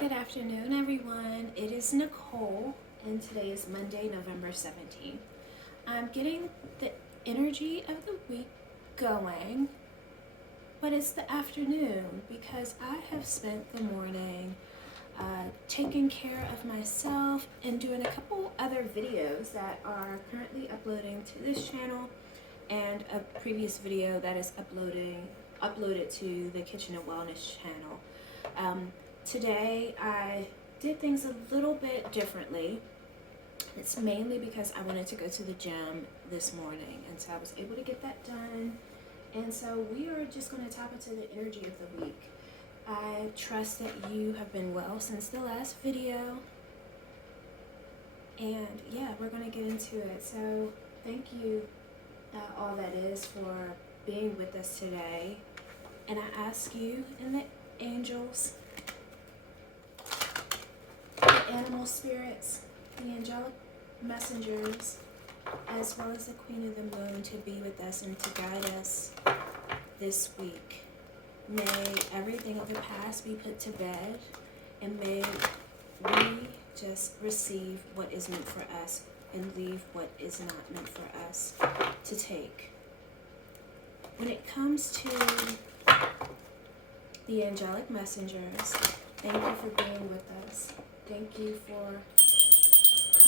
Good afternoon, everyone. It is Nicole, and today is Monday, November 17th. I'm getting the energy of the week going, but it's the afternoon because I have spent the morning taking care of myself and doing a couple other videos that are currently uploading to this channel and a previous video that is uploaded to the Kitchen and Wellness channel. Today I did things a little bit differently. It's mainly because I wanted to go to the gym this morning, and so I was able to get that done. And so we are just going to tap into the energy of the week. I trust that you have been well since the last video. And yeah, we're going to get into it. So thank you, all that is, for being with us today. And I ask you and the angels, the animal spirits, the angelic messengers, as well as the Queen of the Moon, to be with us and to guide us this week. May everything of the past be put to bed, and may we just receive what is meant for us and leave what is not meant for us to take. When it comes to the angelic messengers, thank you for being with us. Thank you for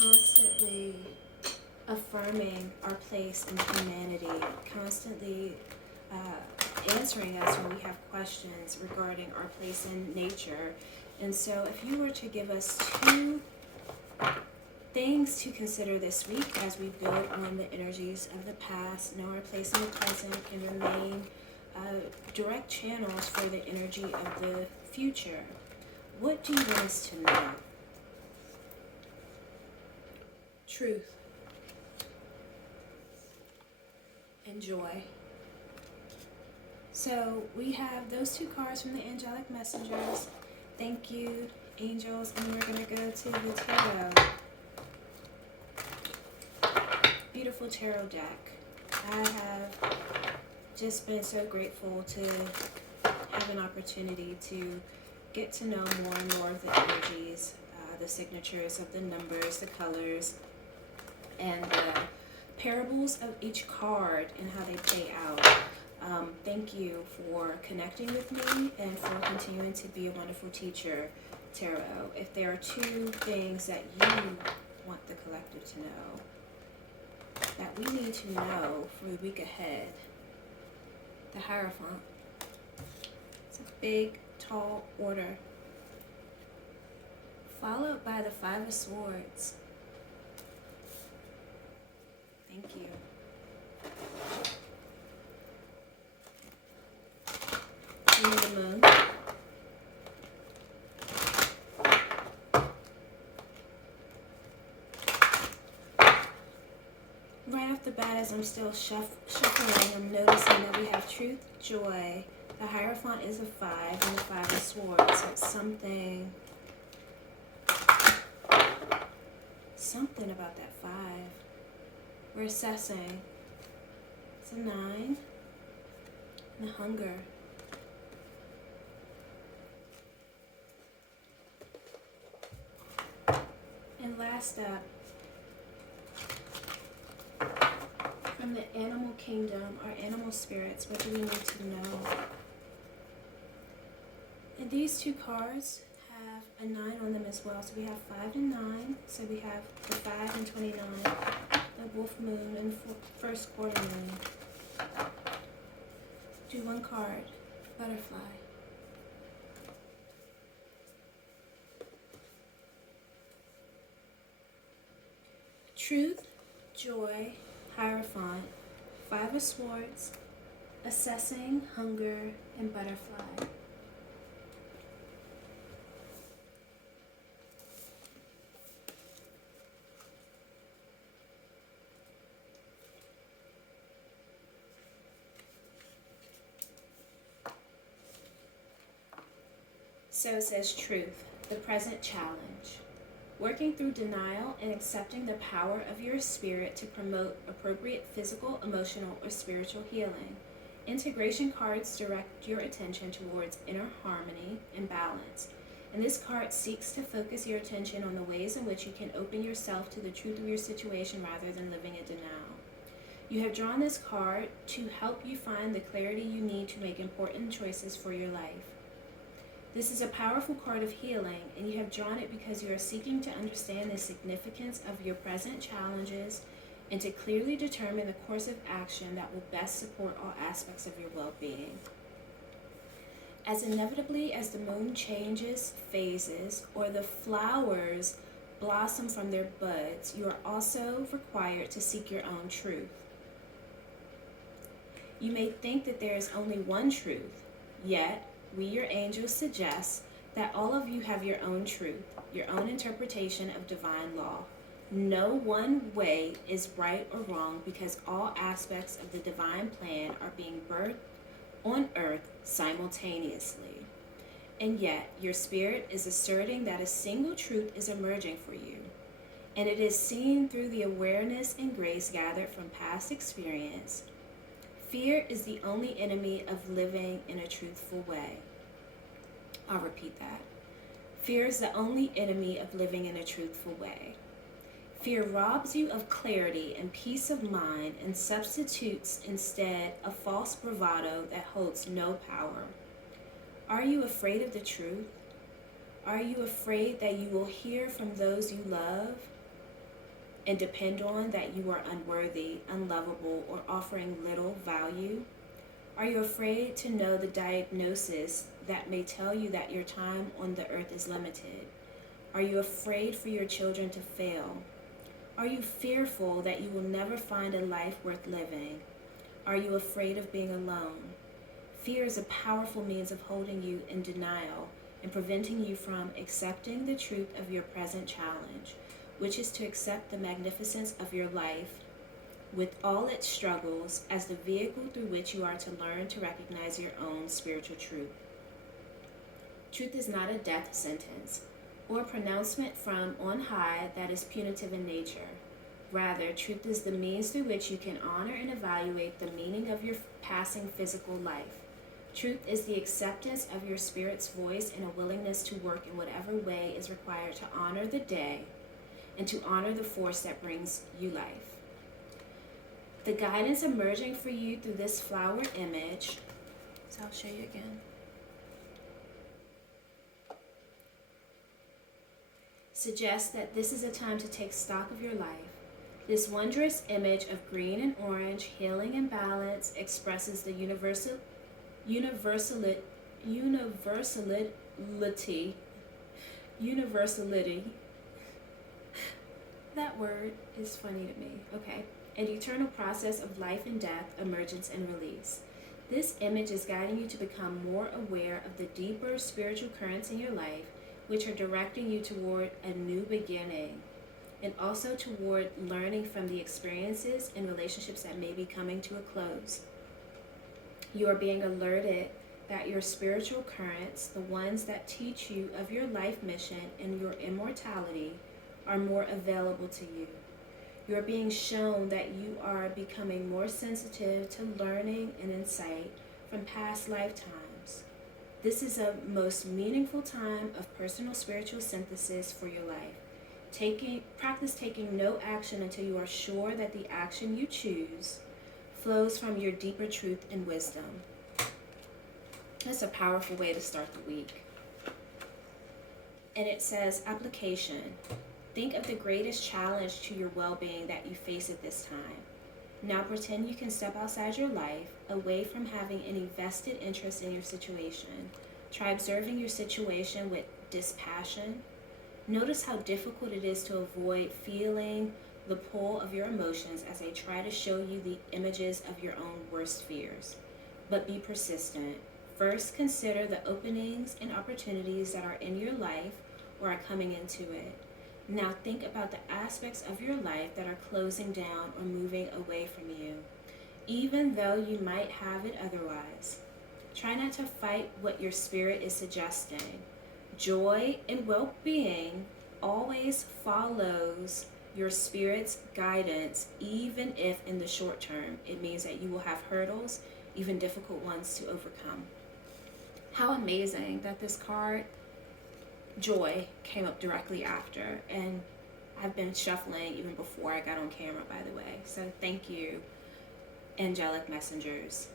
constantly affirming our place in humanity, constantly answering us when we have questions regarding our place in nature. And so if you were to give us two things to consider this week as we build on the energies of the past, know our place in the present, and remain direct channels for the energy of the future, what do you want us to know? Truth and joy. So we have those two cards from the angelic messengers. Thank you, angels. And we're going to go to the tarot. Beautiful tarot deck. I have just been so grateful to have an opportunity to get to know more and more of the energies, the signatures of the numbers, the colors, and the parables of each card and how they play out. Thank you for connecting with me and for continuing to be a wonderful teacher, Tarot. If there are two things that you want the collective to know, that we need to know for the week ahead, the Hierophant. It's a big, tall order, followed by the Five of Swords. Thank you. Queen of the Moon. Right off the bat, as I'm still shuffling, I'm noticing that we have truth, joy. The Hierophant is a 5 and the 5 of Swords. So it's something about that 5. We're assessing. It's a 9 and a hunger. And last up, from the animal kingdom, our animal spirits, what do we need to know? And these two cards have a 9 on them as well. So we have 5 and 9. So we have the 5 and 29, the wolf moon, and first quarter moon. Do one card, butterfly. Truth, joy, Hierophant, 5 of Swords, assessing, hunger, and butterfly. So it says truth, the present challenge. Working through denial and accepting the power of your spirit to promote appropriate physical, emotional, or spiritual healing. Integration cards direct your attention towards inner harmony and balance. And this card seeks to focus your attention on the ways in which you can open yourself to the truth of your situation rather than living in denial. You have drawn this card to help you find the clarity you need to make important choices for your life. This is a powerful card of healing, and you have drawn it because you are seeking to understand the significance of your present challenges and to clearly determine the course of action that will best support all aspects of your well-being. As inevitably as the moon changes phases or the flowers blossom from their buds, you are also required to seek your own truth. You may think that there is only one truth, yet we, your angels, suggest that all of you have your own truth, your own interpretation of divine law. No one way is right or wrong because all aspects of the divine plan are being birthed on earth simultaneously. And yet, your spirit is asserting that a single truth is emerging for you, and it is seen through the awareness and grace gathered from past experience. Fear is the only enemy of living in a truthful way. I'll repeat that. Fear is the only enemy of living in a truthful way. Fear robs you of clarity and peace of mind and substitutes instead a false bravado that holds no power. Are you afraid of the truth? Are you afraid that you will hear from those you love and depend on that you are unworthy, unlovable, or offering little value? Are you afraid to know the diagnosis that may tell you that your time on the earth is limited? Are you afraid for your children to fail? Are you fearful that you will never find a life worth living? Are you afraid of being alone? Fear is a powerful means of holding you in denial and preventing you from accepting the truth of your present challenge, which is to accept the magnificence of your life with all its struggles as the vehicle through which you are to learn to recognize your own spiritual truth. Truth is not a death sentence or pronouncement from on high that is punitive in nature. Rather, truth is the means through which you can honor and evaluate the meaning of your passing physical life. Truth is the acceptance of your spirit's voice and a willingness to work in whatever way is required to honor the day and to honor the force that brings you life. The guidance emerging for you through this flower image, so I'll show you again, suggests that this is a time to take stock of your life. This wondrous image of green and orange, healing and balance, expresses the universality. That word is funny to me. Okay. An eternal process of life and death, emergence and release. This image is guiding you to become more aware of the deeper spiritual currents in your life, which are directing you toward a new beginning, and also toward learning from the experiences and relationships that may be coming to a close. You are being alerted that your spiritual currents, the ones that teach you of your life mission and your immortality, are more available to you. You are being shown that you are becoming more sensitive to learning and insight from past lifetimes. This is a most meaningful time of personal spiritual synthesis for your life. Practice taking no action until you are sure that the action you choose flows from your deeper truth and wisdom. That's a powerful way to start the week. And it says, application. Think of the greatest challenge to your well-being that you face at this time. Now pretend you can step outside your life, away from having any vested interest in your situation. Try observing your situation with dispassion. Notice how difficult it is to avoid feeling the pull of your emotions as they try to show you the images of your own worst fears. But be persistent. First, consider the openings and opportunities that are in your life or are coming into it. Now think about the aspects of your life that are closing down or moving away from you, even though you might have it otherwise. Try not to fight what your spirit is suggesting. Joy and well-being always follows your spirit's guidance, even if in the short term it means that you will have hurdles, even difficult ones, to overcome. How amazing that this card joy came up directly after. And I've been shuffling even before I got on camera, by the way. So thank you, angelic messengers.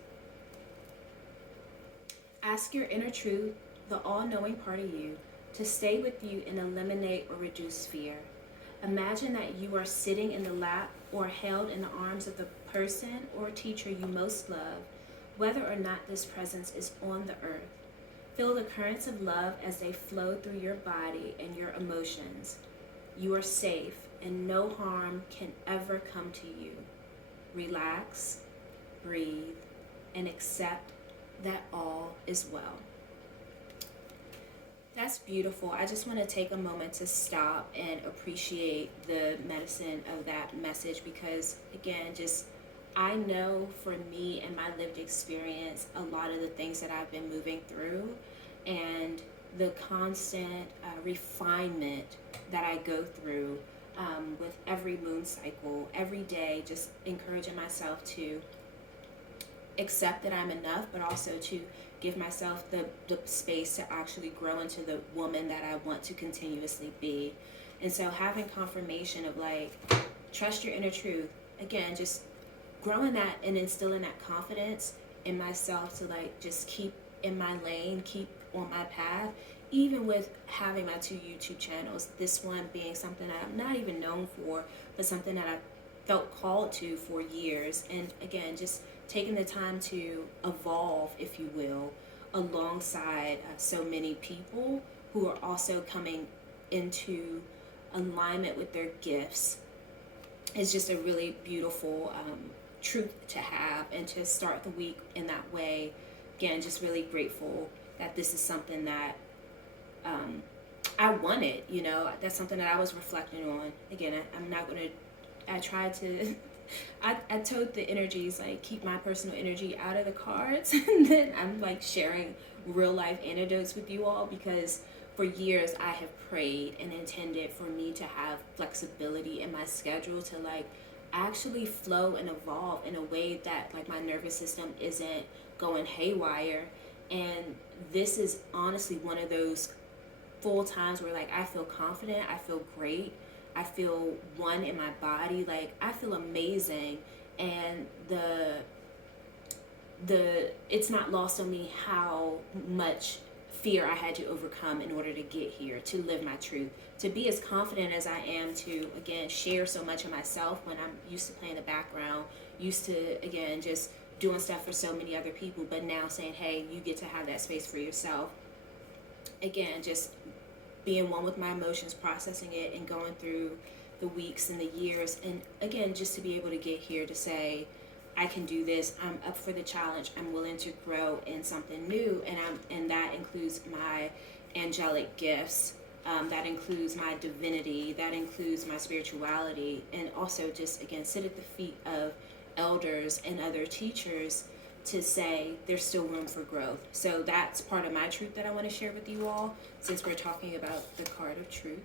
Ask your inner truth, the all-knowing part of you, to stay with you and eliminate or reduce fear. Imagine that you are sitting in the lap or held in the arms of the person or teacher you most love, whether or not this presence is on the earth. Feel the currents of love as they flow through your body and your emotions. You are safe and no harm can ever come to you. Relax, breathe, and accept that all is well. That's beautiful. I just want to take a moment to stop and appreciate the medicine of that message because, again, just I know for me and my lived experience, a lot of the things that I've been moving through and the constant refinement that I go through with every moon cycle, every day, just encouraging myself to accept that I'm enough, but also to give myself the space to actually grow into the woman that I want to continuously be. And so having confirmation of like, trust your inner truth, again, just growing that and instilling that confidence in myself to like just keep in my lane, keep on my path, even with having my 2 YouTube channels, this one being something that I'm not even known for, but something that I've felt called to for years. And again, just taking the time to evolve, if you will, alongside so many people who are also coming into alignment with their gifts is just a really beautiful truth to have, and to start the week in that way. Again, just really grateful that this is something that I wanted, you know, that's something that I was reflecting on. Again, I'm not going to, I tried to, I told the energies, like, keep my personal energy out of the cards. And then I'm like sharing real life anecdotes with you all because for years I have prayed and intended for me to have flexibility in my schedule to like actually flow and evolve in a way that like my nervous system isn't going haywire. And this is honestly one of those full times where like I feel confident, I feel great, I feel one in my body, like I feel amazing. And the it's not lost on me how much fear I had to overcome in order to get here, to live my truth, to be as confident as I am, to again share so much of myself when I'm used to playing the background, used to again just doing stuff for so many other people, but now saying, hey, you get to have that space for yourself. Again, just being one with my emotions, processing it, and going through the weeks and the years. And again, just to be able to get here to say, I can do this, I'm up for the challenge, I'm willing to grow in something new. And that includes my angelic gifts, that includes my divinity, that includes my spirituality, and also just, again, sit at the feet of elders and other teachers to say there's still room for growth. So that's part of my truth that I want to share with you all, since we're talking about the card of truth,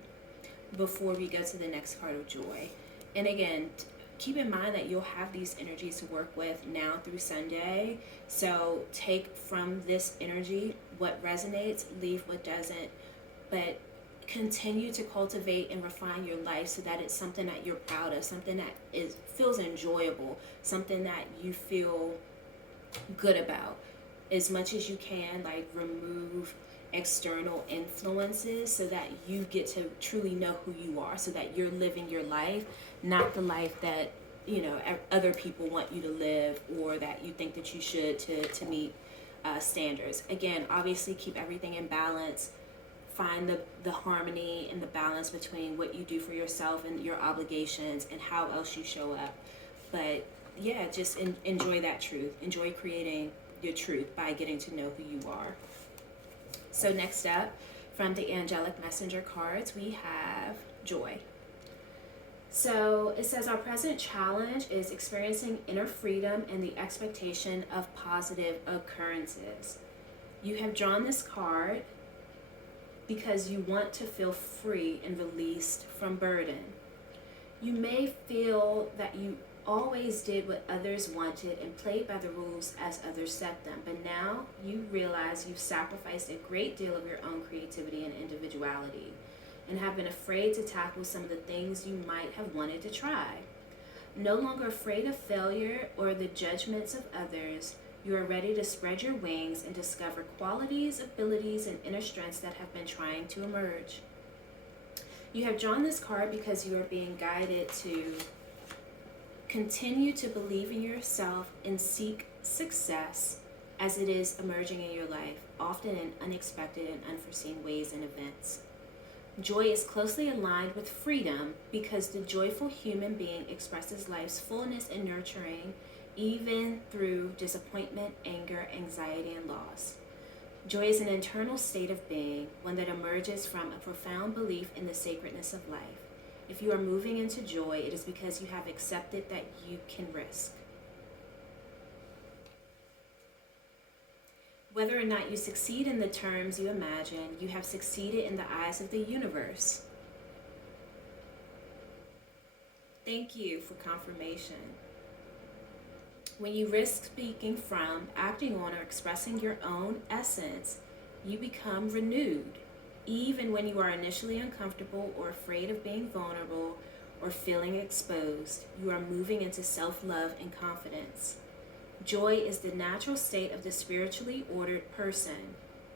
before we go to the next card of joy. And again, keep in mind that you'll have these energies to work with now through Sunday. So take from this energy what resonates, leave what doesn't, but continue to cultivate and refine your life so that it's something that you're proud of, something that feels enjoyable, something that you feel good about. As much as you can, like, remove external influences so that you get to truly know who you are, so that you're living your life, not the life that, you know, other people want you to live, or that you think that you should to meet standards. Again, obviously keep everything in balance. Find the harmony and the balance between what you do for yourself and your obligations and how else you show up. But yeah, just enjoy that truth. Enjoy creating your truth by getting to know who you are. So next up, from the angelic messenger cards, we have joy. So it says our present challenge is experiencing inner freedom and the expectation of positive occurrences. You have drawn this card because you want to feel free and released from burden. You may feel that you always did what others wanted and played by the rules as others set them. But now you realize you've sacrificed a great deal of your own creativity and individuality and have been afraid to tackle some of the things you might have wanted to try. No longer afraid of failure or the judgments of others, you are ready to spread your wings and discover qualities, abilities, and inner strengths that have been trying to emerge. You have drawn this card because you are being guided to continue to believe in yourself and seek success as it is emerging in your life, often in unexpected and unforeseen ways and events. Joy is closely aligned with freedom because the joyful human being expresses life's fullness and nurturing even through disappointment, anger, anxiety, and loss. Joy is an internal state of being, one that emerges from a profound belief in the sacredness of life. If you are moving into joy, it is because you have accepted that you can risk. Whether or not you succeed in the terms you imagine, you have succeeded in the eyes of the universe. Thank you for confirmation. When you risk speaking from, acting on, or expressing your own essence, you become renewed. Even when you are initially uncomfortable or afraid of being vulnerable or feeling exposed, you are moving into self-love and confidence. Joy is the natural state of the spiritually ordered person.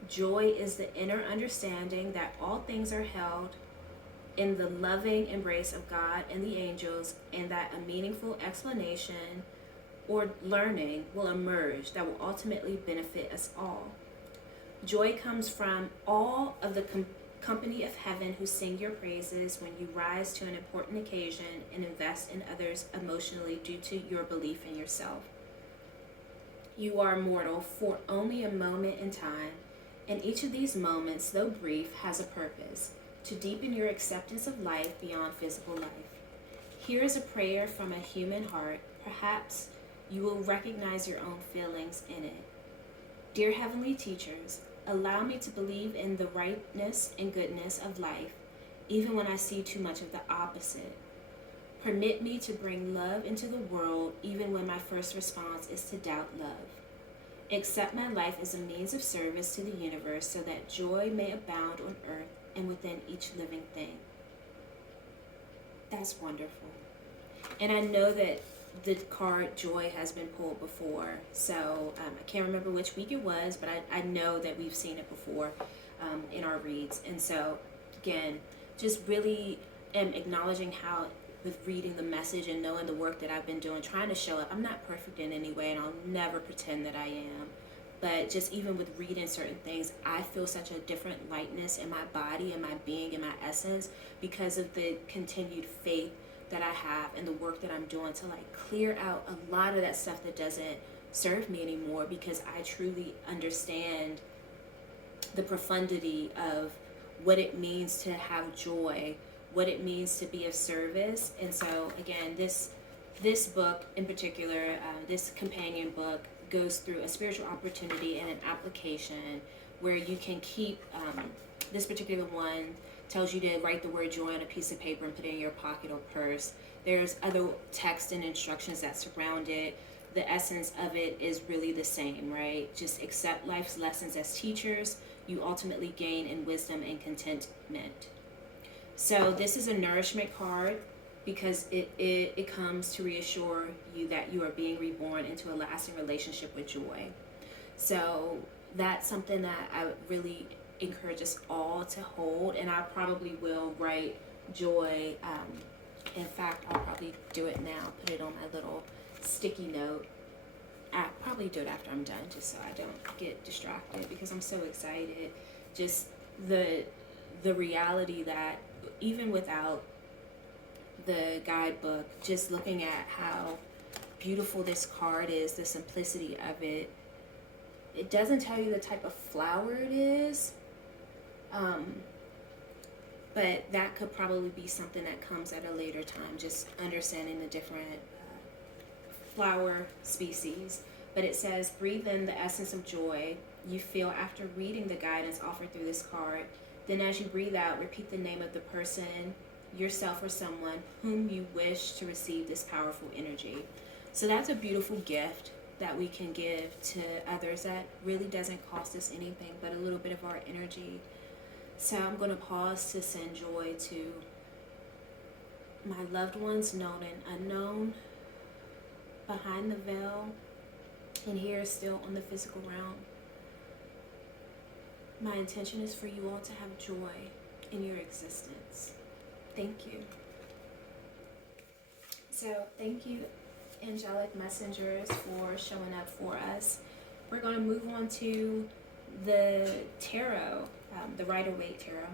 Joy is the inner understanding that all things are held in the loving embrace of God and the angels, and that a meaningful explanation or learning will emerge that will ultimately benefit us all. Joy comes from all of the company of heaven who sing your praises when you rise to an important occasion and invest in others emotionally due to your belief in yourself. You are mortal for only a moment in time, and each of these moments, though brief, has a purpose: to deepen your acceptance of life beyond physical life. Here is a prayer from a human heart. Perhaps you will recognize your own feelings in it. Dear Heavenly Teachers, allow me to believe in the rightness and goodness of life, even when I see too much of the opposite. Permit me to bring love into the world, even when my first response is to doubt love. Accept my life as a means of service to the universe so that joy may abound on earth and within each living thing. That's wonderful. And I know that the card Joy has been pulled before, so I can't remember which week it was, but I know that we've seen it before in our reads. And so again, just really am acknowledging how with reading the message and knowing the work that I've been doing, trying to show up. I'm not perfect in any way, and I'll never pretend that I am, but just even with reading certain things, I feel such a different lightness in my body and my being and my essence because of the continued faith that I have and the work that I'm doing to like clear out a lot of that stuff that doesn't serve me anymore, because I truly understand the profundity of what it means to have joy, what it means to be of service. And so again, this book in particular, this companion book, goes through a spiritual opportunity and an application where you can keep, this particular one tells you to write the word joy on a piece of paper and put it in your pocket or purse. There's other text and instructions that surround it. The essence of it is really the same, right? Just accept life's lessons as teachers. You ultimately gain in wisdom and contentment. So this is a nourishment card because it comes to reassure you that you are being reborn into a lasting relationship with joy. So that's something that I really encourage us all to hold, and I probably will write joy. In fact, I'll probably do it now, put it on my little sticky note. I'll probably do it after I'm done, just so I don't get distracted, because I'm so excited. Just the reality that even without the guidebook, just looking at how beautiful this card is, the simplicity of it, it doesn't tell you the type of flower it is, but that could probably be something that comes at a later time, just understanding the different flower species. But it says, breathe in the essence of joy you feel after reading the guidance offered through this card. Then as you breathe out, repeat the name of the person yourself or someone whom you wish to receive this powerful energy. So that's a beautiful gift that we can give to others that really doesn't cost us anything but a little bit of our energy. So I'm going to pause to send joy to my loved ones, known and unknown, behind the veil, and here still on the physical realm. My intention is for you all to have joy in your existence. Thank you. So thank you, angelic messengers, for showing up for us. We're going to move on to the tarot, the Rider-Waite tarot.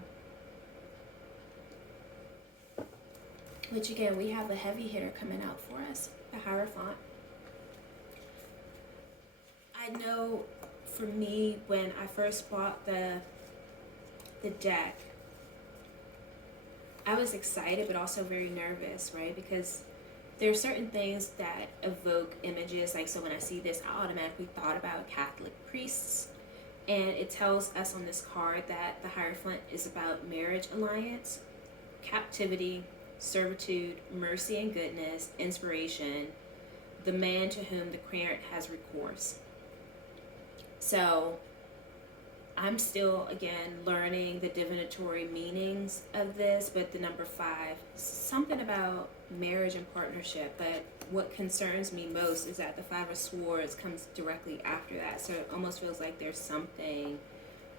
Which again, we have a heavy hitter coming out for us, the Hierophant. I know for me, when I first bought the deck, I was excited but also very nervous, right? Because there are certain things that evoke images. Like, so when I see this, I automatically thought about Catholic priests. And it tells us on this card that the Hierophant is about marriage alliance, captivity, servitude, mercy and goodness, inspiration, the man to whom the parent has recourse. So I'm still, again, learning the divinatory meanings of this, but the number 5, something about marriage and partnership. But what concerns me most is that the 5 of Swords comes directly after that. So it almost feels like there's something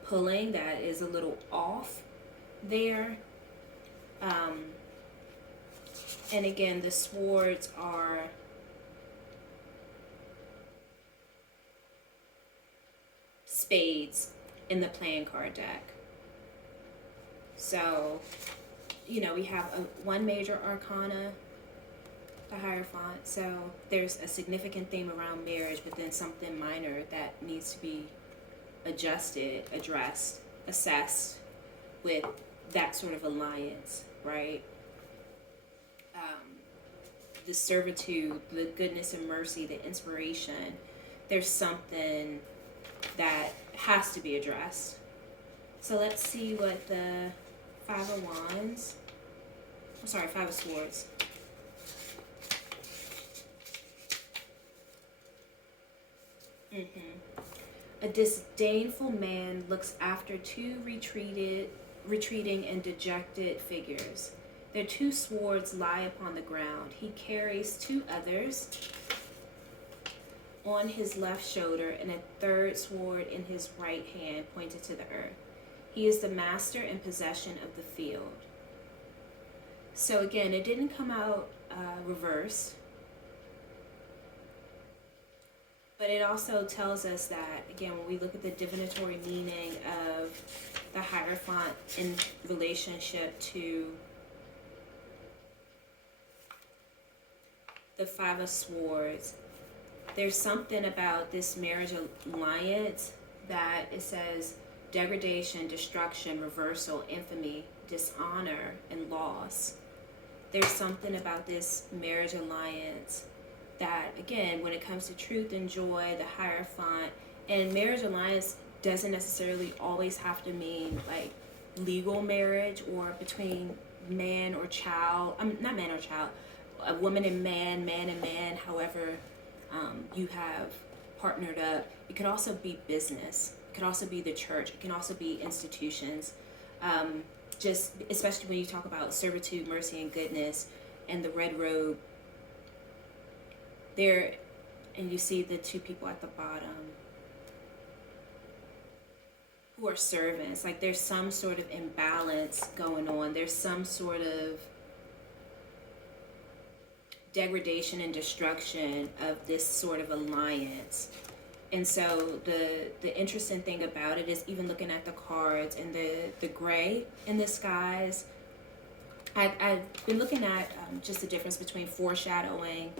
pulling that is a little off there. And again, the swords are spades in the playing card deck. So, you know, we have one major arcana, the Hierophant. So there's a significant theme around marriage, but then something minor that needs to be adjusted, addressed, assessed with that sort of alliance, right? The servitude, the goodness and mercy, the inspiration, there's something that has to be addressed. So let's see what the 5 of Wands, 5 of Swords. A disdainful man looks after 2 retreating and dejected figures. Their 2 swords lie upon the ground. He carries 2 others on his left shoulder and a 3rd sword in his right hand pointed to the earth. He is the master and possession of the field. So again, it didn't come out reverse, but it also tells us that, again, when we look at the divinatory meaning of the Hierophant in relationship to the 5 of Swords, there's something about this marriage alliance that it says degradation, destruction, reversal, infamy, dishonor, and loss. There's something about this marriage alliance that, again, when it comes to truth and joy, the Hierophant, and marriage alliance doesn't necessarily always have to mean like legal marriage or between man or child. Not man or child, a woman and man and man, however you have partnered up. It could also be business. It could also be the church. It can also be institutions. Just especially when you talk about servitude, mercy, and goodness, and the red robe there, and you see the 2 people at the bottom who are servants. Like there's some sort of imbalance going on. There's some sort of degradation and destruction of this sort of alliance. And so the interesting thing about it is, even looking at the cards and the gray in the skies, I've been looking at just the difference between foreshadowing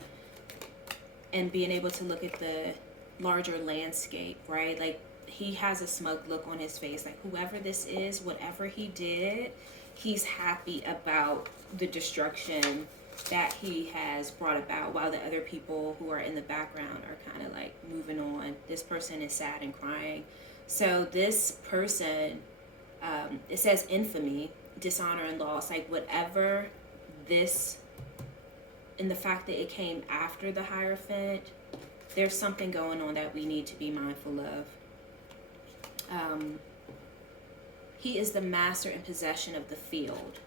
and being able to look at the larger landscape, right? Like, he has a smug look on his face. Like, whoever this is, whatever he did, he's happy about the destruction that he has brought about, while the other people who are in the background are kind of like moving on. This person is sad and crying. So this person, it says infamy, dishonor and loss, like whatever this, and the fact that it came after the Hierophant, there's something going on that we need to be mindful of. He is the master in possession of the field.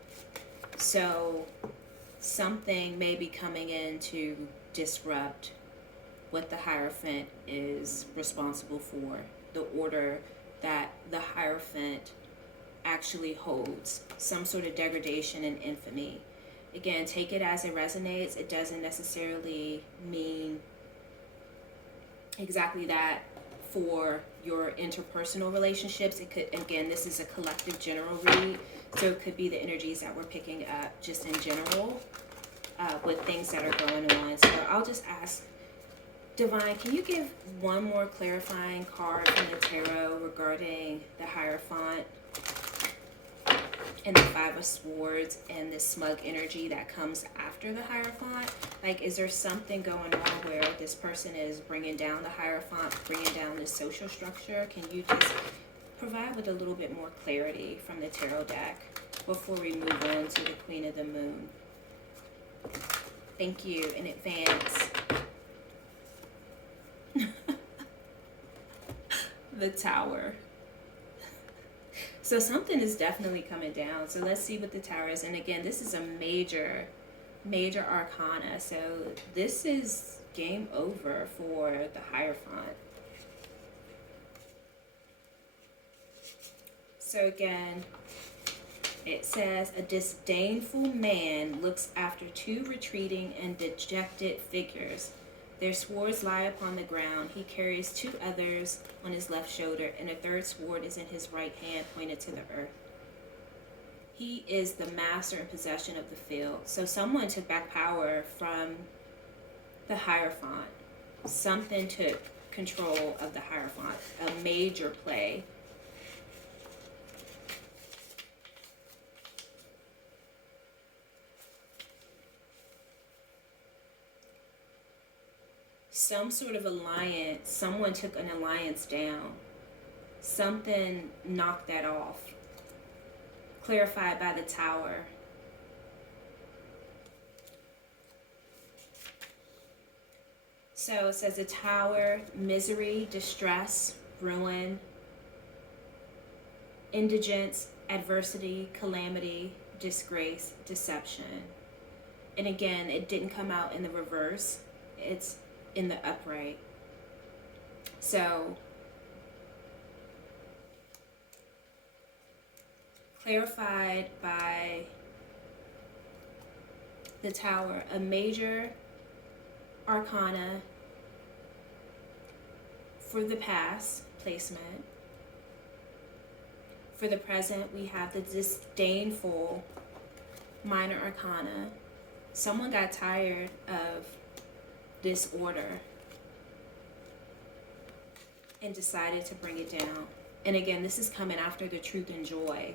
So something may be coming in to disrupt what the Hierophant is responsible for, the order that the Hierophant actually holds, some sort of degradation and infamy. Again, take it as it resonates. It doesn't necessarily mean exactly that for your interpersonal relationships. It could, again, this is a collective general read, so it could be the energies that we're picking up just in general with things that are going on. So I'll just ask, Divine, can you give one more clarifying card from the tarot regarding the Hierophant and the Five of Swords and the smug energy that comes after the Hierophant? Like, is there something going on where this person is bringing down the Hierophant, bringing down the social structure? Can you just provide with a little bit more clarity from the tarot deck before we move on to the Queen of the Moon? Thank you in advance. The Tower. So something is definitely coming down. So let's see what the Tower is. And again, this is a major arcana. So this is game over for the Hierophant. So again, it says, a disdainful man looks after two retreating and dejected figures. Their swords lie upon the ground. He carries two others on his left shoulder, and a third sword is in his right hand, pointed to the earth. He is the master in possession of the field. So someone took back power from the Hierophant. Something took control of the Hierophant. A major play. Some sort of alliance, someone took an alliance down. Something knocked that off. Clarified by the Tower. So it says the Tower, misery, distress, ruin, indigence, adversity, calamity, disgrace, deception. And again, it didn't come out in the reverse. It's in the upright. So clarified by the Tower, a major arcana for the past placement. For the present, we have the disdainful minor arcana. Someone got tired of disorder and decided to bring it down. And again, this is coming after the truth and joy.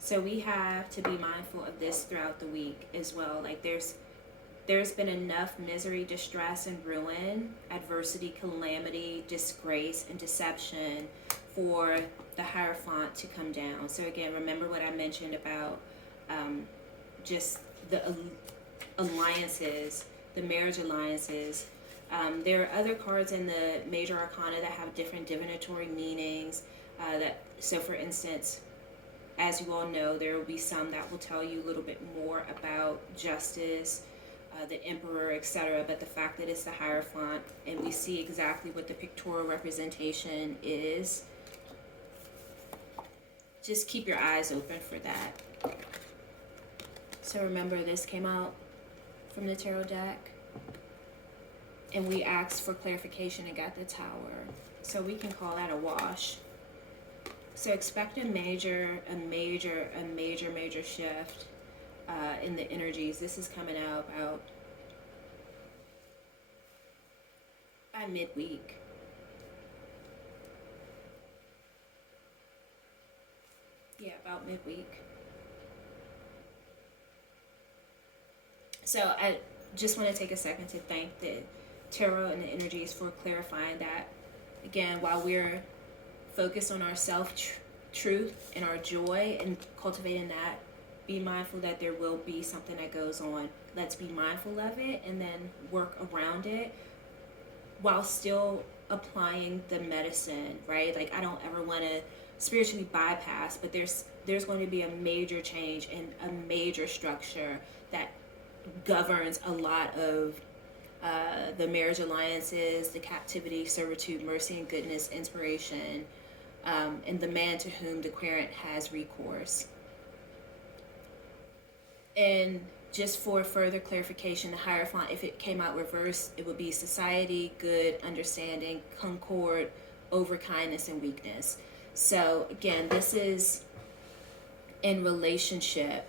So we have to be mindful of this throughout the week as well. Like there's been enough misery, distress, and ruin, adversity, calamity, disgrace, and deception for the Hierophant to come down. So again, remember what I mentioned about just the alliances, the marriage alliances. There are other cards in the major arcana that have different divinatory meanings. So for instance, as you all know, there will be some that will tell you a little bit more about justice, the emperor, etc. But the fact that it's the Hierophant, and we see exactly what the pictorial representation is, just keep your eyes open for that. So remember, this came out from the tarot deck, and we asked for clarification and got the Tower. So we can call that a wash. So expect a major shift in the energies. This is coming out about by midweek. Yeah, about midweek. So I just want to take a second to thank the tarot and the energies for clarifying that. Again, while we're focused on our self-truth and our joy and cultivating that, be mindful that there will be something that goes on. Let's be mindful of it and then work around it while still applying the medicine, right? Like, I don't ever want to spiritually bypass, but there's going to be a major change in a major structure that governs a lot of the marriage alliances, the captivity, servitude, mercy and goodness, inspiration, and the man to whom the querent has recourse. And just for further clarification, the Hierophant, if it came out reversed, it would be society, good, understanding, concord, over kindness and weakness. So again, this is in relationship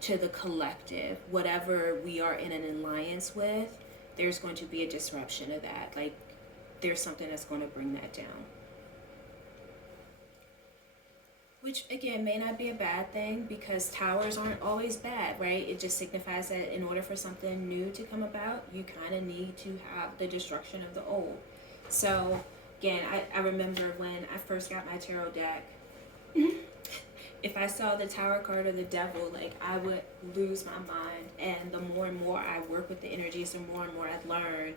to the collective. Whatever we are in an alliance with, there's going to be a disruption of that. Like, there's something that's going to bring that down. Which, again, may not be a bad thing, because towers aren't always bad, right? It just signifies that in order for something new to come about, you kind of need to have the destruction of the old. So, again, I remember when I first got my tarot deck, if I saw the Tower card or the Devil, like, I would lose my mind. And the more and more I work with the energies, the more and more I learn,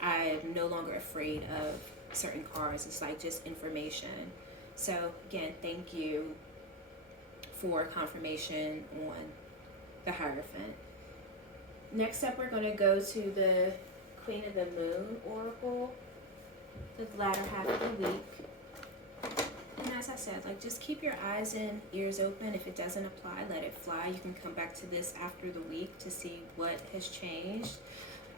I'm no longer afraid of certain cards. It's like just information. So again, thank you for confirmation on the Hierophant. Next up, we're going to go to the Queen of the Moon Oracle, the latter half of the week. And as I said, like, just keep your eyes and ears open. If it doesn't apply, let it fly. You can come back to this after the week to see what has changed,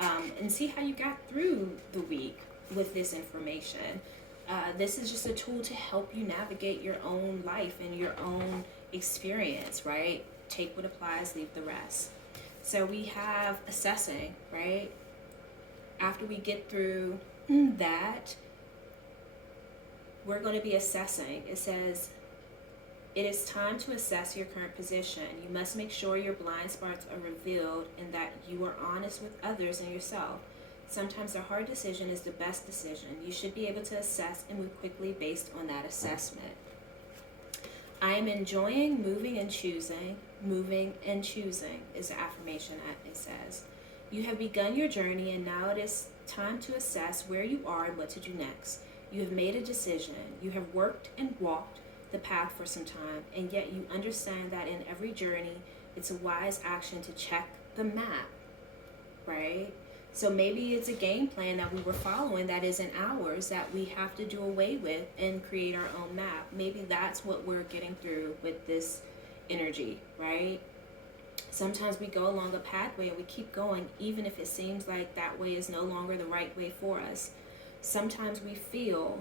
and see how you got through the week with this information. This is just a tool to help you navigate your own life and your own experience, right? Take what applies, leave the rest. So we have assessing, right? After we get through that, we're going to be assessing. It says, it is time to assess your current position. You must make sure your blind spots are revealed and that you are honest with others and yourself. Sometimes a hard decision is the best decision. You should be able to assess and move quickly based on that assessment. I am enjoying moving and choosing. Moving and choosing is the affirmation that it says. You have begun your journey, and now it is time to assess where you are and what to do next. You have made a decision. You have worked and walked the path for some time, and yet you understand that in every journey, it's a wise action to check the map, right? So maybe it's a game plan that we were following that isn't ours, that we have to do away with and create our own map. Maybe that's what we're getting through with this energy, right? Sometimes we go along a pathway and we keep going, even if it seems like that way is no longer the right way for us. Sometimes we feel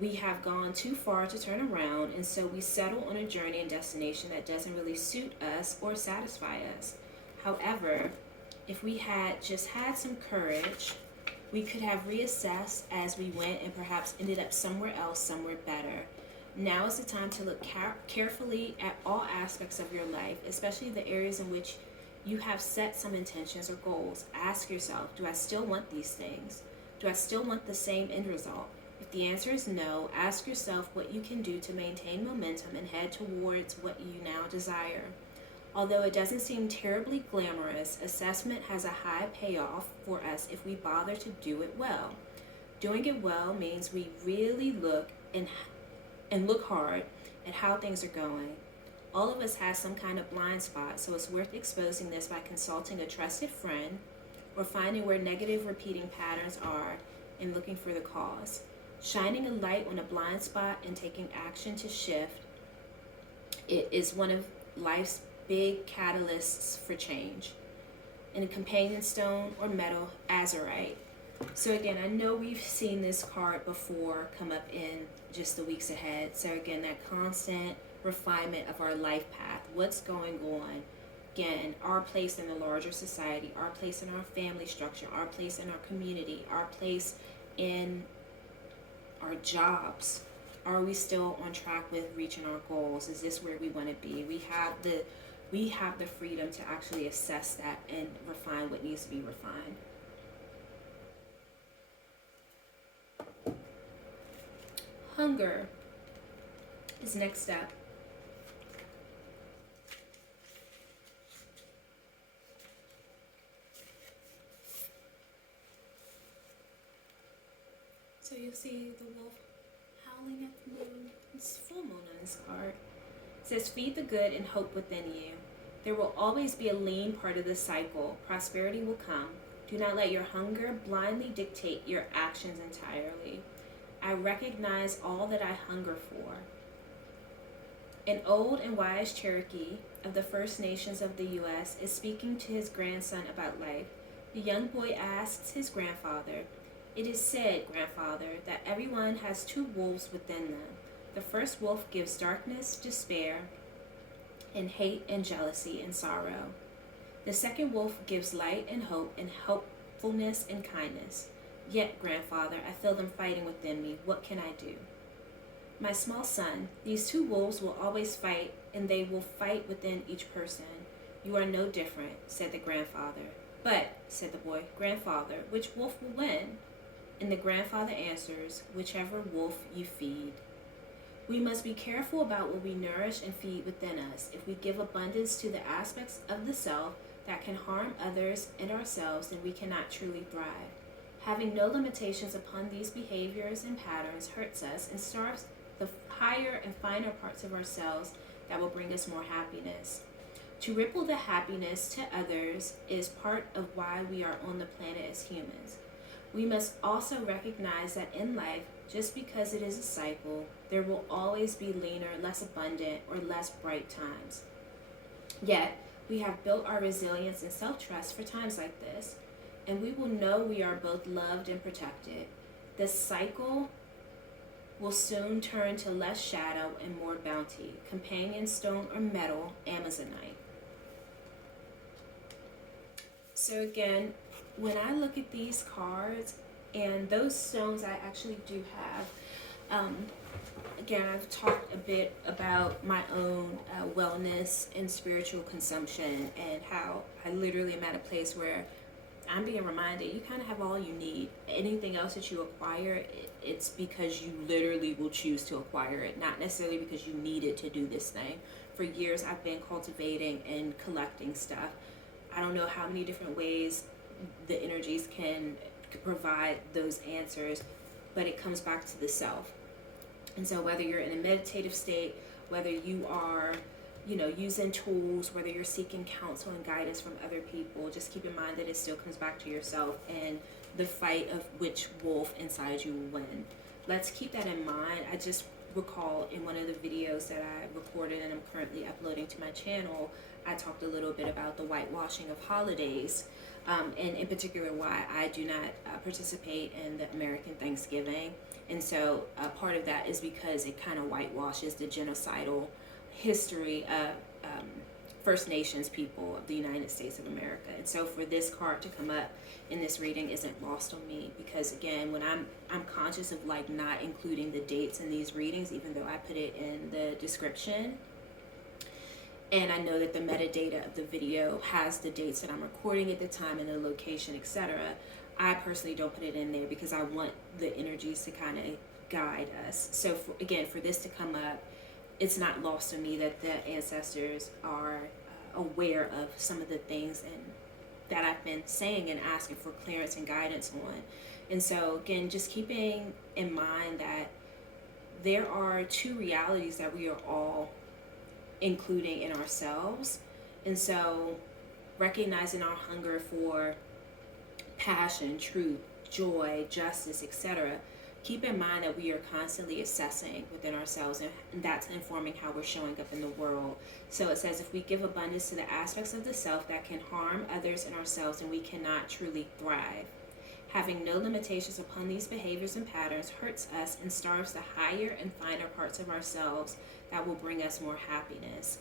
we have gone too far to turn around, and so we settle on a journey and destination that doesn't really suit us or satisfy us. However, if we had just had some courage, we could have reassessed as we went and perhaps ended up somewhere else, somewhere better. Now is the time to look carefully at all aspects of your life, especially the areas in which you have set some intentions or goals. Ask yourself, do I still want these things? Do I still want the same end result? If the answer is no, ask yourself what you can do to maintain momentum and head towards what you now desire. Although it doesn't seem terribly glamorous, assessment has a high payoff for us if we bother to do it well. Doing it well means we really look look hard at how things are going. All of us have some kind of blind spot, so it's worth exposing this by consulting a trusted friend or finding where negative repeating patterns are and looking for the cause. Shining a light on a blind spot and taking action to shift it is one of life's big catalysts for change. And a companion stone or metal, azurite. So again, I know we've seen this card before come up in just the weeks ahead. So again, that constant refinement of our life path. What's going on? Again, our place in the larger society, our place in our family structure, our place in our community, our place in our jobs. Are we still on track with reaching our goals? Is this where we want to be? We have the freedom to actually assess that and refine what needs to be refined. Hunger is next up. So you'll see the wolf howling at the moon. It's full moon on this card. It says, feed the good and hope within you. There will always be a lean part of the cycle. Prosperity will come. Do not let your hunger blindly dictate your actions entirely. I recognize all that I hunger for. An old and wise Cherokee of the First Nations of the U.S. is speaking to his grandson about life. The young boy asks his grandfather, "It is said, grandfather, that everyone has two wolves within them. The first wolf gives darkness, despair, and hate and jealousy and sorrow. The second wolf gives light and hope and helpfulness and kindness. Yet, grandfather, I feel them fighting within me. What can I do?" "My small son, these two wolves will always fight, and they will fight within each person. You are no different," said the grandfather. "But," said the boy, "grandfather, which wolf will win?" And the grandfather answers, "Whichever wolf you feed." We must be careful about what we nourish and feed within us. If we give abundance to the aspects of the self that can harm others and ourselves, then we cannot truly thrive. Having no limitations upon these behaviors and patterns hurts us and starves the higher and finer parts of ourselves that will bring us more happiness. To ripple the happiness to others is part of why we are on the planet as humans. We must also recognize that in life, just because it is a cycle, there will always be leaner, less abundant, or less bright times. Yet, we have built our resilience and self-trust for times like this, and we will know we are both loved and protected. The cycle will soon turn to less shadow and more bounty. Companion stone or metal, Amazonite. So again, when I look at these cards, and those stones I actually do have, again, I've talked a bit about my own wellness and spiritual consumption, and how I literally am at a place where I'm being reminded you kind of have all you need. Anything else that you acquire, it's because you literally will choose to acquire it, not necessarily because you need it to do this thing. For years, I've been cultivating and collecting stuff. I don't know how many different ways the energies can provide those answers, but it comes back to the self. And so whether you're in a meditative state, whether you are using tools, whether you're seeking counsel and guidance from other people, just keep in mind that it still comes back to yourself and the fight of which wolf inside you will win. Let's keep that in mind. I just recall in one of the videos that I recorded and I'm currently uploading to my channel, I talked a little bit about the whitewashing of holidays, and in particular why I do not participate in the American Thanksgiving. And so part of that is because it kind of whitewashes the genocidal history of First Nations people of the United States of America. And so for this card to come up in this reading isn't lost on me, because again, when I'm conscious of like not including the dates in these readings, even though I put it in the description, and I know that the metadata of the video has the dates that I'm recording at the time and the location, etc. I personally don't put it in there because I want the energies to kind of guide us. So for this to come up, it's not lost on me that the ancestors are aware of some of the things and that I've been saying and asking for clearance and guidance on. And so again, just keeping in mind that there are two realities that we are all including in ourselves. And so recognizing our hunger for passion, truth, joy, justice, etc., keep in mind that we are constantly assessing within ourselves, and that's informing how we're showing up in the world. So it says, if we give abundance to the aspects of the self that can harm others and ourselves, then we cannot truly thrive. Having no limitations upon these behaviors and patterns hurts us and starves the higher and finer parts of ourselves that will bring us more happiness.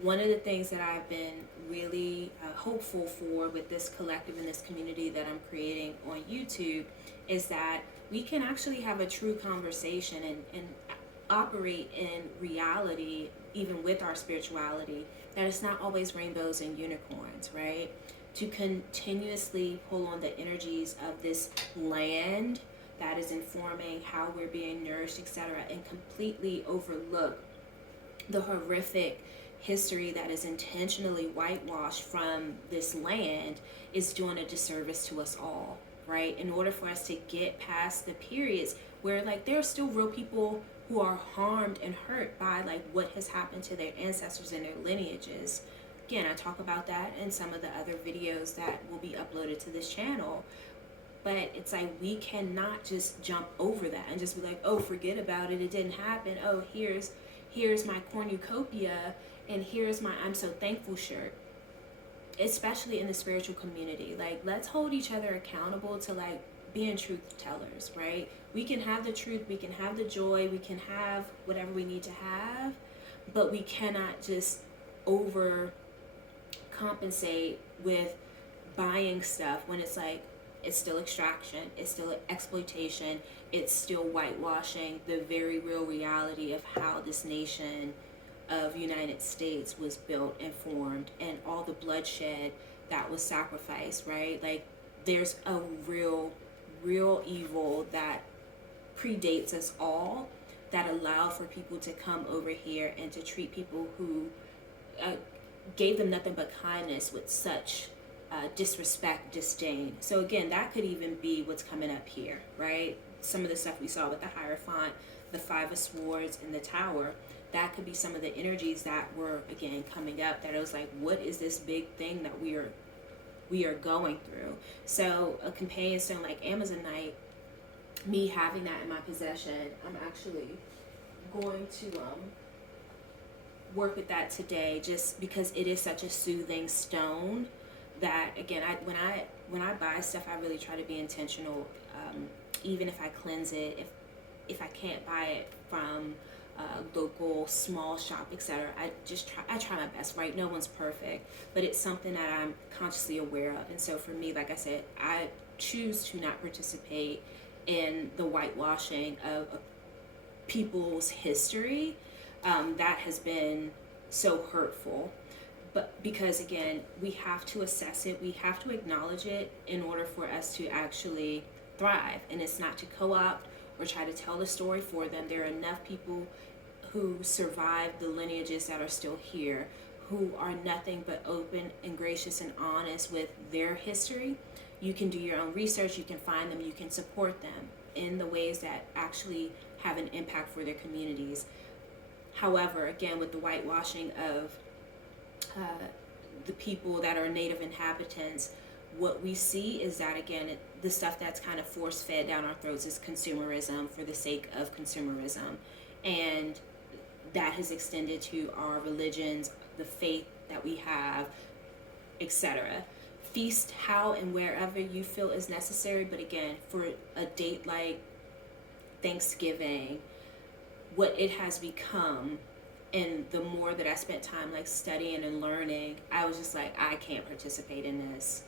One of the things that I've been really hopeful for with this collective and this community that I'm creating on YouTube is that we can actually have a true conversation and operate in reality, even with our spirituality, that it's not always rainbows and unicorns, right? To continuously pull on the energies of this land that is informing how we're being nourished, etc., and completely overlook the horrific history that is intentionally whitewashed from this land is doing a disservice to us all. right? In order for us to get past the periods where like there are still real people who are harmed and hurt by like what has happened to their ancestors and their lineages. Again, I talk about that in some of the other videos that will be uploaded to this channel. But it's like we cannot just jump over that and just be like, oh, forget about it, it didn't happen. Oh, here's my cornucopia and here's my I'm so thankful shirt. Especially in the spiritual community, like let's hold each other accountable to like being truth tellers, right? We can have the truth, we can have the joy, we can have whatever we need to have, but we cannot just over compensate with buying stuff when it's like it's still extraction, it's still exploitation, it's still whitewashing the very real reality of how this nation of United States was built and formed, and all the bloodshed that was sacrificed, right? Like there's a real evil that predates us all that allowed for people to come over here and to treat people who gave them nothing but kindness with such disrespect, disdain. So again, that could even be what's coming up here, right? Some of the stuff we saw with the Hierophant, the Five of Swords, and the Tower, that could be some of the energies that were again coming up, that it was like, what is this big thing that we are going through? So a companion stone like Amazonite, me having that in my possession, I'm actually going to work with that today, just because it is such a soothing stone that again, when I buy stuff, I really try to be intentional. Even if I cleanse it, if I can't buy it from a local small shop, etc., I try my best, right? No one's perfect, but it's something that I'm consciously aware of. And so for me, like I said, I choose to not participate in the whitewashing of people's history that has been so hurtful. But because again, we have to assess it, we have to acknowledge it in order for us to actually thrive. And it's not to co-opt or try to tell the story for them. There are enough people who survived the lineages that are still here, who are nothing but open and gracious and honest with their history. You can do your own research, you can find them, you can support them in the ways that actually have an impact for their communities. However, again, with the whitewashing of the people that are native inhabitants, what we see is that, again, the stuff that's kind of force-fed down our throats is consumerism for the sake of consumerism. And that has extended to our religions, the faith that we have, etc. Feast how and wherever you feel is necessary, but again, for a date like Thanksgiving, what it has become, and the more that I spent time like studying and learning, I was just like, I can't participate in this.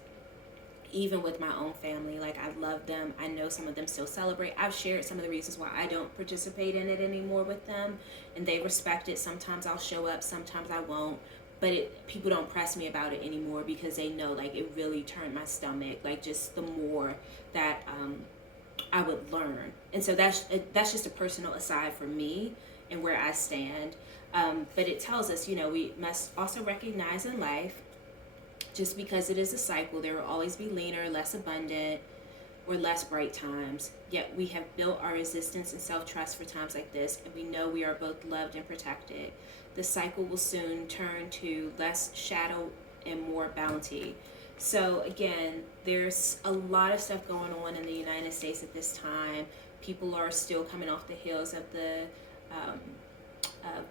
Even with my own family, like I love them. I know some of them still celebrate. I've shared some of the reasons why I don't participate in it anymore with them, and they respect it. Sometimes I'll show up, sometimes I won't. But people don't press me about it anymore because they know like it really turned my stomach. Like just the more that I would learn, and so that's just a personal aside for me and where I stand. But it tells us, we must also recognize in life, just because it is a cycle, there will always be leaner, less abundant, or less bright times. Yet we have built our resistance and self-trust for times like this, and we know we are both loved and protected. The cycle will soon turn to less shadow and more bounty. So again, there's a lot of stuff going on in the United States at this time. People are still coming off the heels of the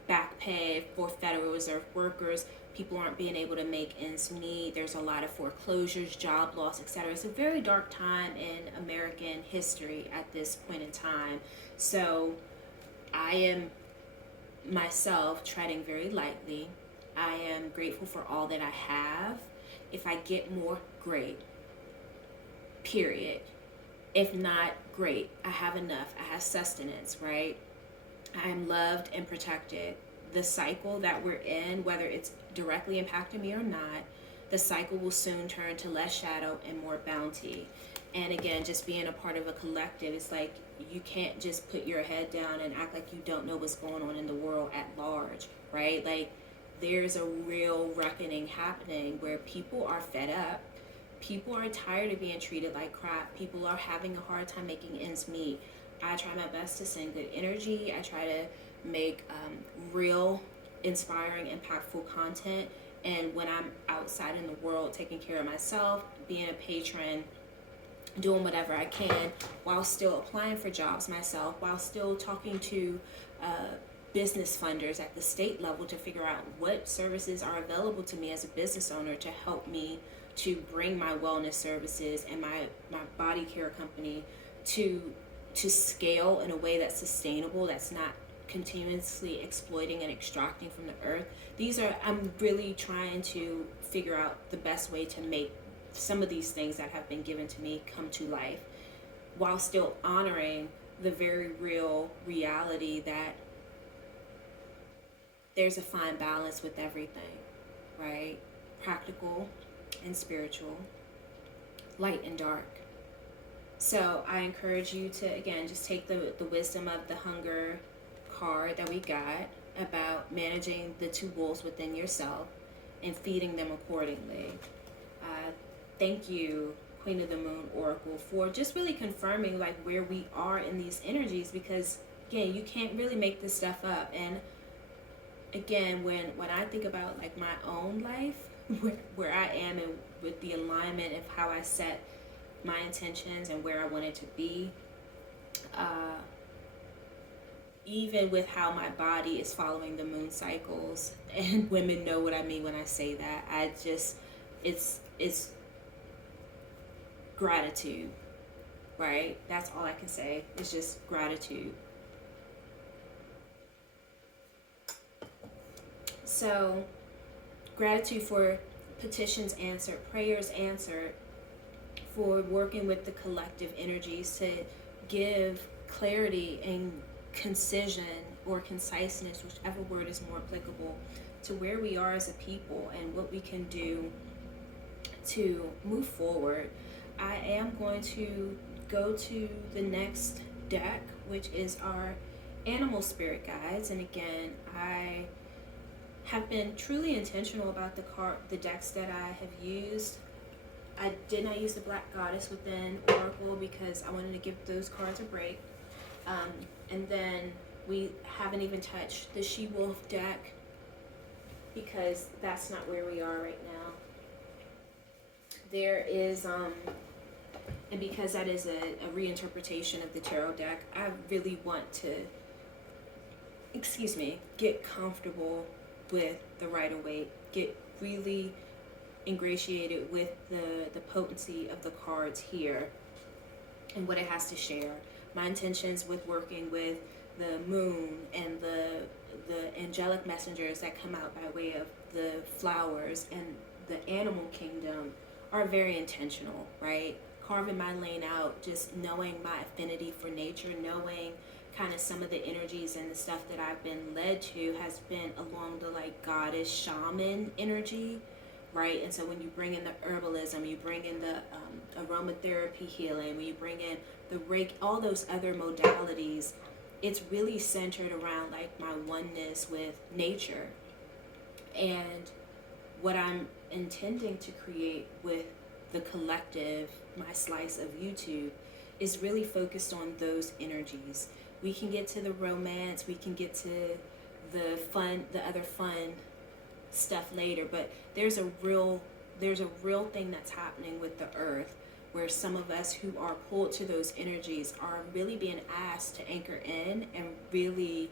back pay for Federal Reserve workers. People aren't being able to make ends meet. There's a lot of foreclosures, job loss, etc. It's a very dark time in American history at this point in time. So I am myself treading very lightly. I am grateful for all that I have. If I get more, great. Period. If not, great. I have enough. I have sustenance, right? I am loved and protected. The cycle that we're in, whether it's directly impacting me or not, the cycle will soon turn to less shadow and more bounty. And again, just being a part of a collective, it's like you can't just put your head down and act like you don't know what's going on in the world at large, right? Like there's a real reckoning happening where people are fed up. people are tired of being treated like crap. People are having a hard time making ends meet. I try my best to send good energy. I try to make real, inspiring, impactful content. And when I'm outside in the world taking care of myself, being a patron, doing whatever I can while still applying for jobs myself, while still talking to business funders at the state level to figure out what services are available to me as a business owner to help me to bring my wellness services and my body care company to scale in a way that's sustainable, that's not continuously exploiting and extracting from the earth. I'm really trying to figure out the best way to make some of these things that have been given to me come to life, while still honoring the very real reality that there's a fine balance with everything, right? Practical and spiritual, light and dark. So I encourage you to, again, just take the wisdom of the hunger card that we got about managing the two wolves within yourself and feeding them accordingly. Thank you, Queen of the Moon Oracle, for just really confirming like where we are in these energies, because again, you can't really make this stuff up. And again, when I think about like my own life, where I am and with the alignment of how I set my intentions and where I want it to be, even with how my body is following the moon cycles, and women know what I mean when I say that. It's gratitude, right? That's all I can say. It's just gratitude. So, gratitude for petitions answered, prayers answered, for working with the collective energies to give clarity and concision or conciseness, whichever word is more applicable, to where we are as a people and what we can do to move forward. I am going to go to the next deck, which is our animal spirit guides. And again, I have been truly intentional about the decks that I have used. I did not use the Black Goddess within Oracle because I wanted to give those cards a break. And then we haven't even touched the She-Wolf deck because that's not where we are right now. There is, and because that is a reinterpretation of the tarot deck, I really want to, get comfortable with the Rider-Waite, get really ingratiated with the potency of the cards here and what it has to share. My intentions with working with the moon and the angelic messengers that come out by way of the flowers and the animal kingdom are very intentional, right? Carving my lane out, just knowing my affinity for nature, knowing kind of some of the energies and the stuff that I've been led to has been along the like goddess shaman energy, right? And so when you bring in the herbalism, you bring in the aromatherapy healing, when you bring in the Reiki, all those other modalities, it's really centered around like my oneness with nature. And what I'm intending to create with the collective, my slice of YouTube, is really focused on those energies. We can get to the romance, we can get to the fun, the other fun stuff later, but there's a real thing that's happening with the earth, where some of us who are pulled to those energies are really being asked to anchor in and really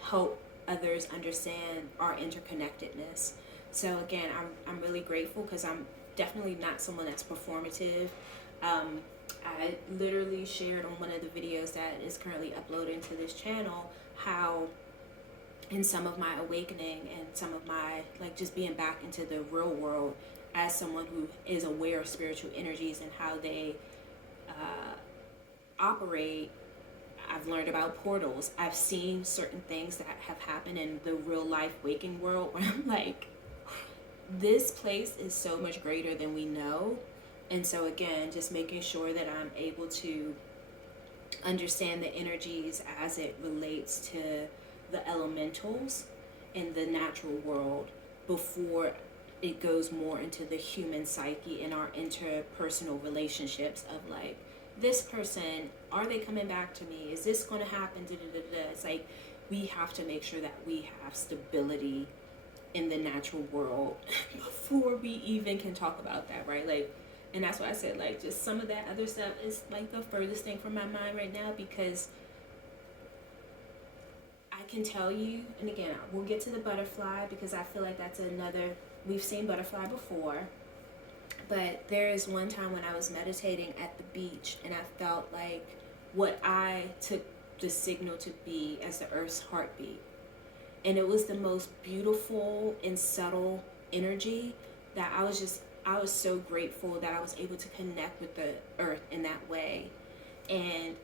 help others understand our interconnectedness. So again, I'm really grateful because I'm definitely not someone that's performative. I literally shared on one of the videos that is currently uploaded to this channel how in some of my awakening and some of my like just being back into the real world as someone who is aware of spiritual energies and how they operate, I've learned about portals. I've seen certain things that have happened in the real life waking world where I'm like, this place is so much greater than we know. And so again, just making sure that I'm able to understand the energies as it relates to the elementals in the natural world before it goes more into the human psyche and our interpersonal relationships of like, this person, are they coming back to me? Is this going to happen? It's like we have to make sure that we have stability in the natural world before we even can talk about that, right? Like, and that's why I said, like, just some of that other stuff is like the furthest thing from my mind right now, because I can tell you, and again, we'll get to the butterfly because I feel like that's another, we've seen butterfly before, but there is one time when I was meditating at the beach and I felt like what I took the signal to be as the earth's heartbeat. And it was the most beautiful and subtle energy that I was so grateful that I was able to connect with the earth in that way. And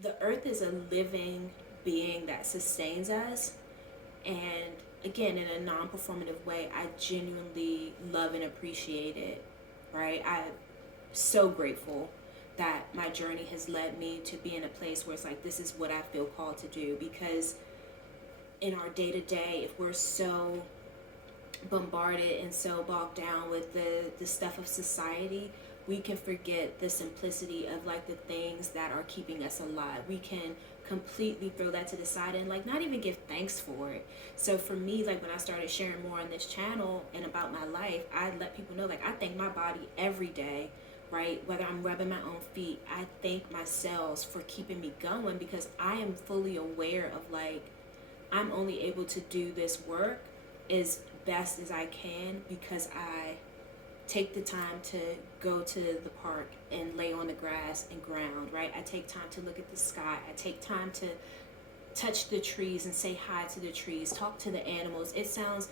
the earth is a living being that sustains us. And again, in a non-performative way, I genuinely love and appreciate it, right? I'm so grateful that my journey has led me to be in a place where it's like, this is what I feel called to do. Because in our day-to-day, if we're so bombarded and so bogged down with the stuff of society, we can forget the simplicity of like the things that are keeping us alive. We can completely throw that to the side and like not even give thanks for it. So for me, like when I started sharing more on this channel and about my life, I let people know, like, I thank my body every day, right? Whether I'm rubbing my own feet, I thank my cells for keeping me going, because I am fully aware of like, I'm only able to do this work as best as I can because I take the time to go to the park and lay on the grass and ground, right? I take time to look at the sky. I take time to touch the trees and say hi to the trees, talk to the animals. It sounds,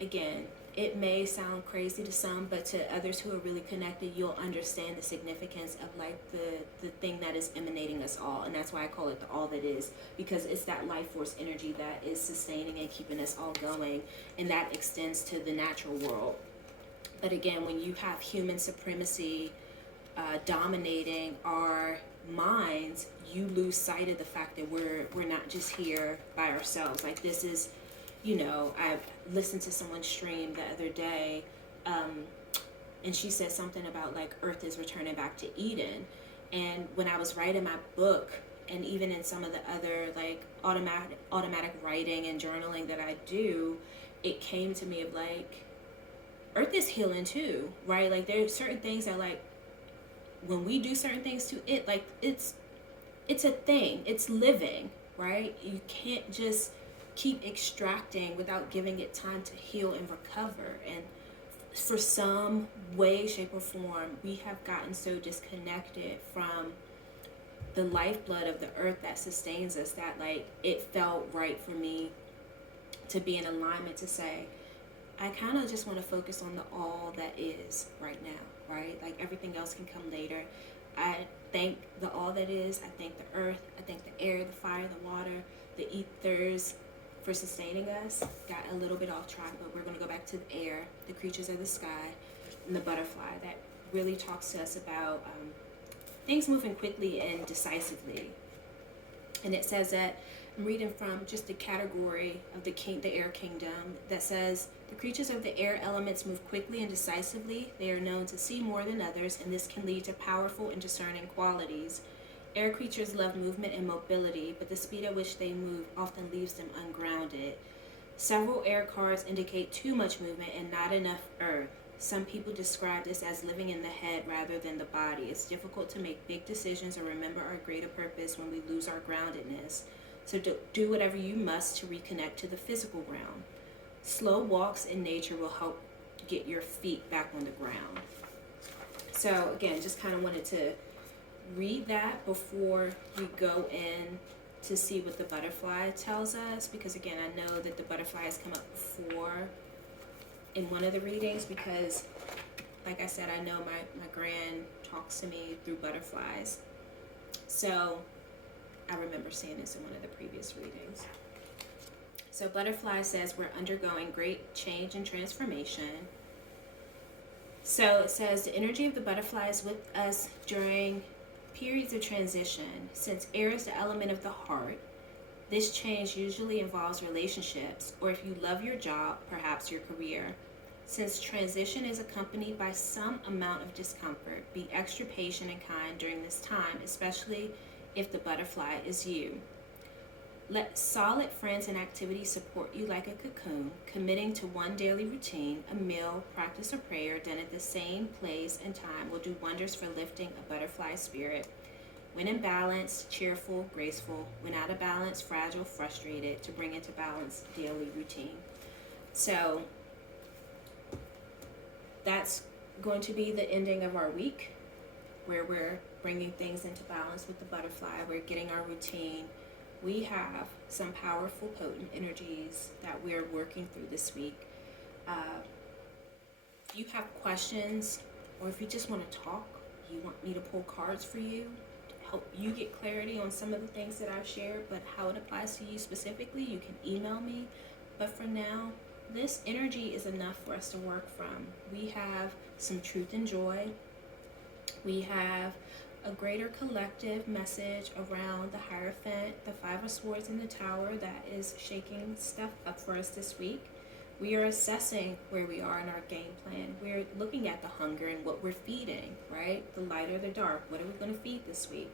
again, it may sound crazy to some, but to others who are really connected, you'll understand the significance of like the thing that is emanating us all. And that's why I call it the all that is, because it's that life force energy that is sustaining and keeping us all going. And that extends to the natural world. But again, when you have human supremacy dominating our minds, you lose sight of the fact that we're not just here by ourselves. Like, this is, you know, I listened to someone's stream the other day, and she said something about like Earth is returning back to Eden. And when I was writing my book, and even in some of the other like automatic writing and journaling that I do, it came to me of like, Earth is healing too, right? Like, there's certain things that like, when we do certain things to it, like it's a thing, it's living, right? You can't just keep extracting without giving it time to heal and recover. And for some way, shape, or form, we have gotten so disconnected from the lifeblood of the earth that sustains us that like it felt right for me to be in alignment to say, I kind of just want to focus on the all that is right now, right? Like, everything else can come later. I thank the all that is. I thank the earth. I thank the air, the fire, the water, the ethers for sustaining us. Got a little bit off track, but we're going to go back to the air, the creatures of the sky, and the butterfly. That really talks to us about things moving quickly and decisively. And it says that, I'm reading from just the category of the air kingdom, that says, the creatures of the air elements move quickly and decisively. They are known to see more than others, and this can lead to powerful and discerning qualities. Air creatures love movement and mobility, but the speed at which they move often leaves them ungrounded. Several air cards indicate too much movement and not enough earth. Some people describe this as living in the head rather than the body. It's difficult to make big decisions or remember our greater purpose when we lose our groundedness. So do whatever you must to reconnect to the physical realm. Slow walks in nature will help get your feet back on the ground. So again, just kind of wanted to read that before we go in to see what the butterfly tells us, because again, I know that the butterfly has come up before in one of the readings, because like I said, I know my grand talks to me through butterflies. So I remember seeing this in one of the previous readings. So butterfly says we're undergoing great change and transformation. So it says the energy of the butterfly is with us during periods of transition. Since air is the element of the heart, This change usually involves relationships, or if you love your job, perhaps your career. Since transition is accompanied by some amount of discomfort, be extra patient and kind during this time, especially if the butterfly is you. Let solid friends and activities support you like a cocoon. Committing to one daily routine, a meal, practice, or prayer done at the same place and time will do wonders for lifting a butterfly spirit. When in balance, cheerful, graceful. When out of balance, fragile, frustrated, to bring into balance daily routine. So that's going to be the ending of our week, where we're bringing things into balance with the butterfly. We're getting our routine. We have some powerful, potent energies that we're working through this week. If you have questions, or if you just want to talk, you want me to pull cards for you to help you get clarity on some of the things that I've shared, but how it applies to you specifically, you can email me. But for now, this energy is enough for us to work from. We have some truth and joy. We have a greater collective message around the Hierophant, the Five of Swords, and the Tower that is shaking stuff up for us this week. We are assessing where we are in our game plan. We're looking at the hunger and what we're feeding, right? The light or the dark. What are we going to feed this week?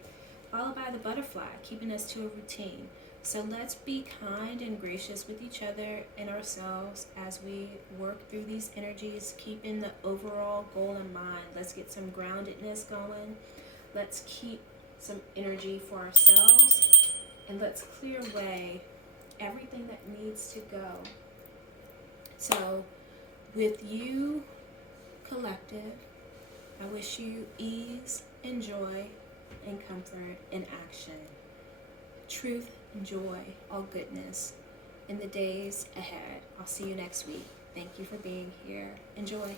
Followed by the butterfly, keeping us to a routine. So let's be kind and gracious with each other and ourselves as we work through these energies, keeping the overall goal in mind. Let's get some groundedness going. Let's keep some energy for ourselves, and let's clear away everything that needs to go. So with you, collective, I wish you ease and joy and comfort and action, truth and joy, all goodness in the days ahead. I'll see you next week. Thank you for being here. Enjoy.